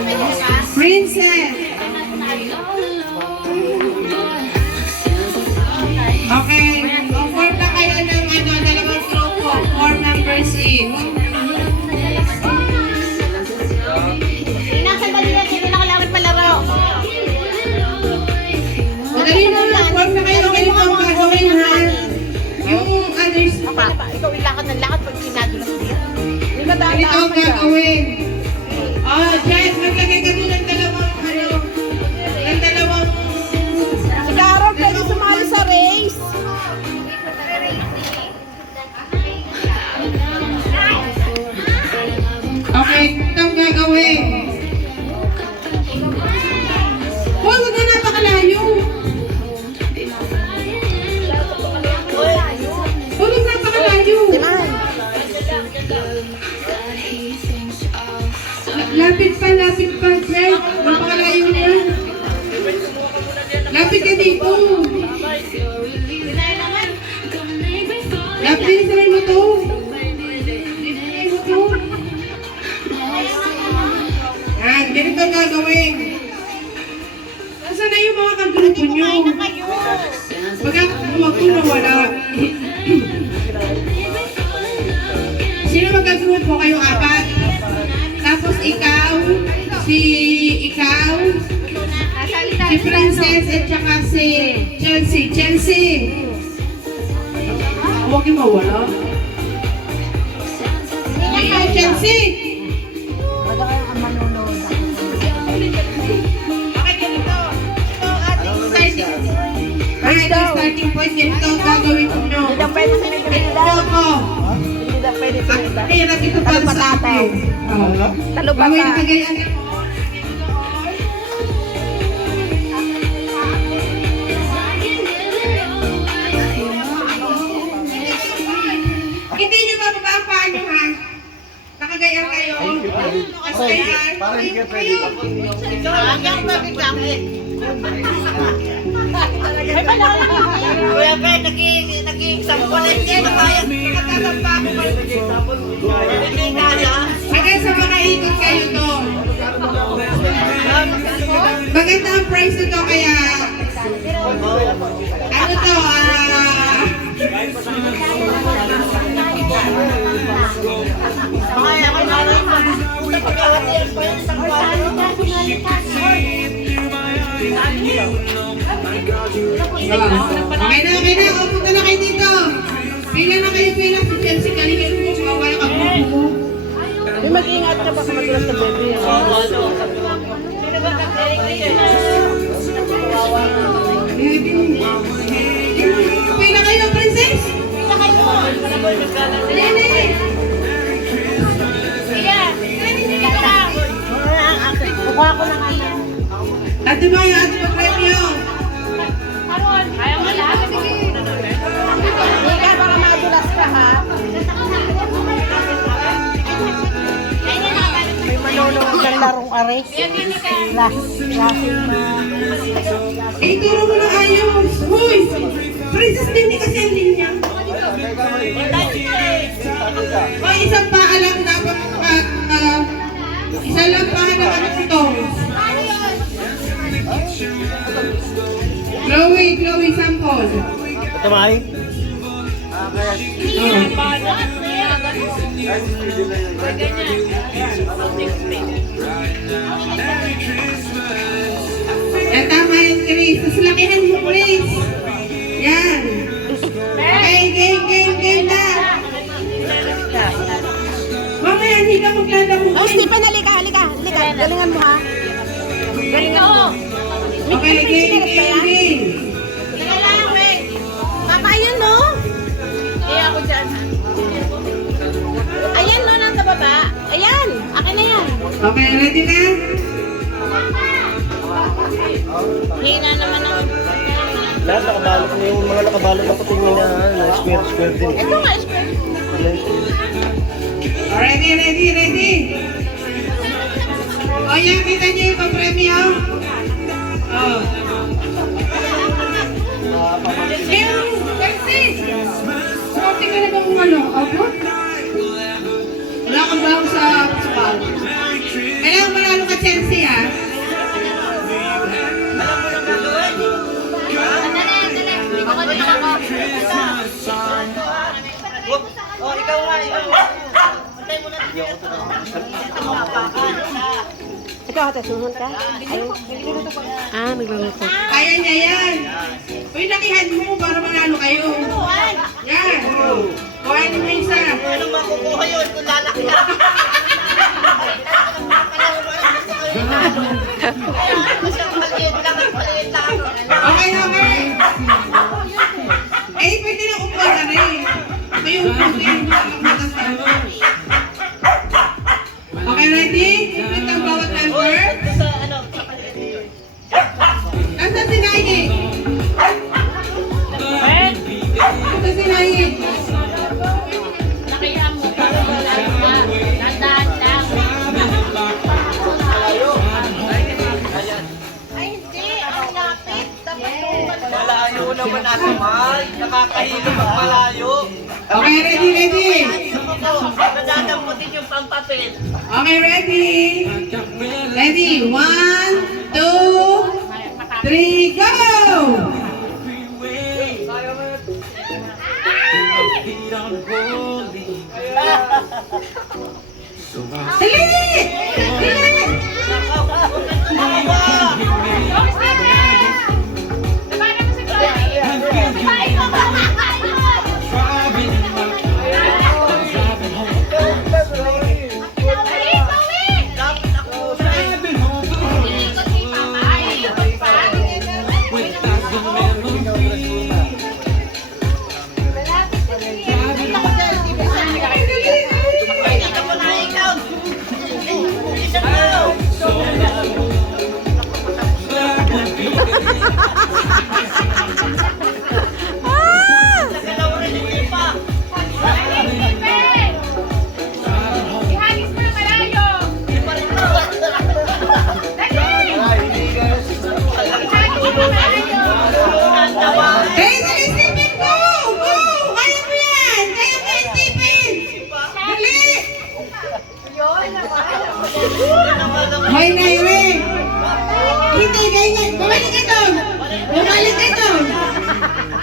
Princess. Okay. Form na kayo ng dalawang grupo. 4 members each. Nasa dali na, hindi na kailangan palaro. Madali na. Form na kayo. Kayo ang gagawin ha. Yung others. Ikaw ilakad ng lakad pag sinadulas din. Ganito ang gagawin. Jess, maglagay ka doon ng dalawang ng dalawang... Si Carol, pwede sumali sa race. Okay, ito ang gagawin. Hoy, huwag na napakalayo. Huwag napakalayo. Lapit pa, Jess. Napakalayo niya. Lapit ka dito. Lapit sa mo to. Yan, ganito ang gagawin. Nasaan na yung mga kagrupo nyo? Huwag ko nawala. Sino magkagrupo? Kayo apat? Tapos ikaw, si Princess, at saka si Chelsea. Huwag yung mawala. Chelsea! Ito starting point ganito ang gagawin ko nyo. Hindi na pwede sinigilda. Hindi na pwede sinigilda. Ang hirap ito para sa akin. Talubata. Gawin na kagayan. Hindi nyo bababa ang paa nyo ha. Nakagayan kayo. Parang hindi ka pwede. Hanggang mabiglang eh. Ay, pala. Kuya Pe, naging sampulan niya. Nakasampa ako pa. Hindi kaya. Hanggang sa makaikot kayo doon. Maganda ang price nito kaya ano to Ay, ako nanay mo. Pagkakatiyan pa yung isang kwarto. Okay na. Pupunta na kayo dito. Pila na kayo. Si Chelsea, kalingin mo. Mawala ka po. Mag-ingat ka baka madulas sa bebe. Pila kayo, Princess. Pila kayo. Nene. Kukuha ko ng ano. Ate ba yung ate pa-premyo? Ayaw mo lahat. Hindi ka baka madulas ka ha. May manunong ng larong ares. Ituro mo na ayos. Huy! Princess, hindi kasi ang linya. O, isang paa lang dapat isa lang paa na ano ito. Chloe, sample. Ito Mai? Tama yan, Chris. Tapos lakihan mo, Chris. Yan. Okay, game na. Mamaya, hindi ka maglalaro. Oh, Stephen, halika. Galingan mo ha. Galingan mo. Okay, game. Halika lang, wait. Papa, ayan no? Kaya ako dyan. Ayan no, nasa baba. Ayan, akin na yan. Okay, ready na? Hina naman ang... Lahat nakabalot na yung mga nakabalot na puting na square din. Ito nga, square. Ready. O yan, kita niyo yung papremyo? Oh. Persis! Sorte ka na bang ano? Abo? Wala kang bago sa bag. Kailangan manalo ka, Chelsea, ah. Alam mo nang gagawin? Ako din ako. Oh, ikaw nga, ikaw nga. Antay mo na yung Ikaw, ate, sumunod ka? Ah, nagluluto. Kaya niya yan. Uy, lakihan mo para manalo kayo. Yan. Kuhain mo isa. Anong makukuha yun kung lalaki ka? Okay, okay. Eh, pwede na upo na rin. Kayo upo din. Okay, ready? Complete ang bawat member. Asa si Naye? Asa si Naye? Nakiyam mo pa. Tandaan lang. Ay, hindi. Ang lapit. Dapat tumal. Malayo naman ate Mal. Nakakahilo pag malayo. Okay, ready, ready. Nadadamputin yung pampapel. Okay, ready? Ready? 1, 2, 3, go! Dali! Dali! Dapat ako sa'yo. Ikaw mo na ikaw. Isa mo. Nagalaw rin yung ipa. Ipa rin to. Ang tawa. Hey, dali, Stephen! Go! Go! Kaya mo yan! Kaya mo yan, Stephen! Dali! Hoy, Naire! Hindi, ganyan! Bumalik ka doon! Bumalik ka doon!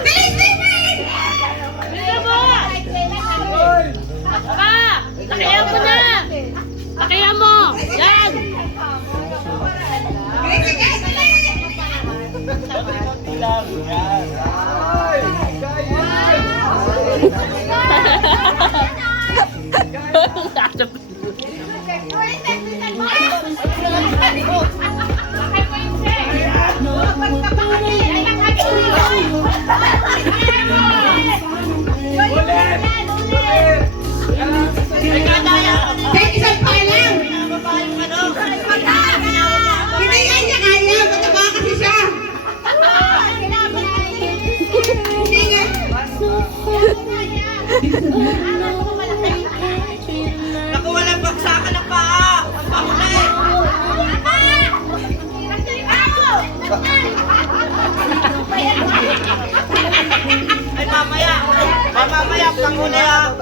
Dali, Stephen! Pa! Nakiyam mo na! Nakiyam mo! Yan! Dali, sige, dali! Kahit isang pa lang! Hindi yan niya kaya! Mataba kasi siya! Hindi nga! Naku, walang bagsakan ng paa. Pahuli. Ay, mamaya. Mamaya, panghuli ha.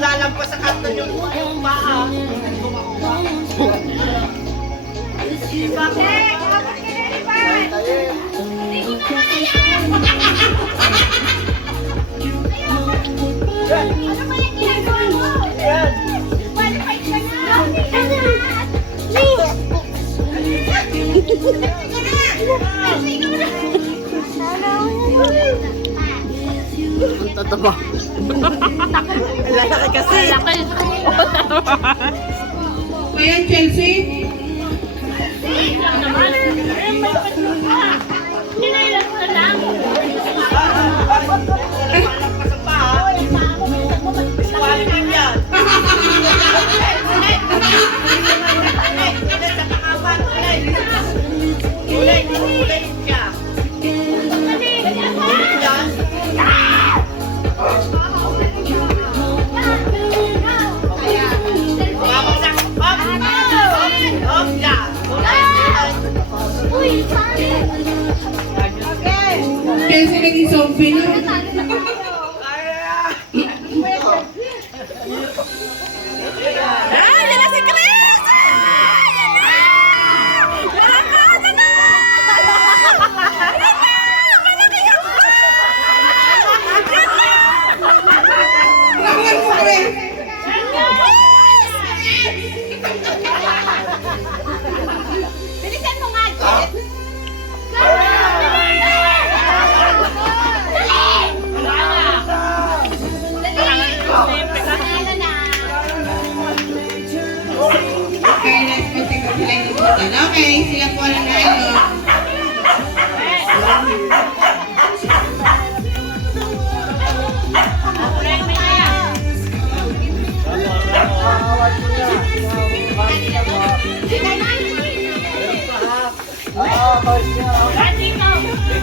Lalampas sa kanto yung paa. Ang tataba. Lalaki kasi. Lalaki. Kaya, Chelsea? Hinailan ko lang. Lalampas sa paa. Wali din yan. Ulay siya. Chelsea naging zombie na. Ay, yan na si Chris! Bilisan mo nga, Jet. Panalo na. Okay, let's go take a sila yung butan. Okay, sila po ang nanalo.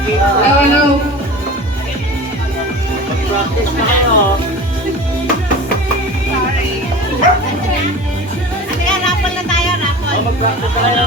Hello, hello. Practice na kayo. Kaya rapol na tayo, rapol. Mag-practice na kayo.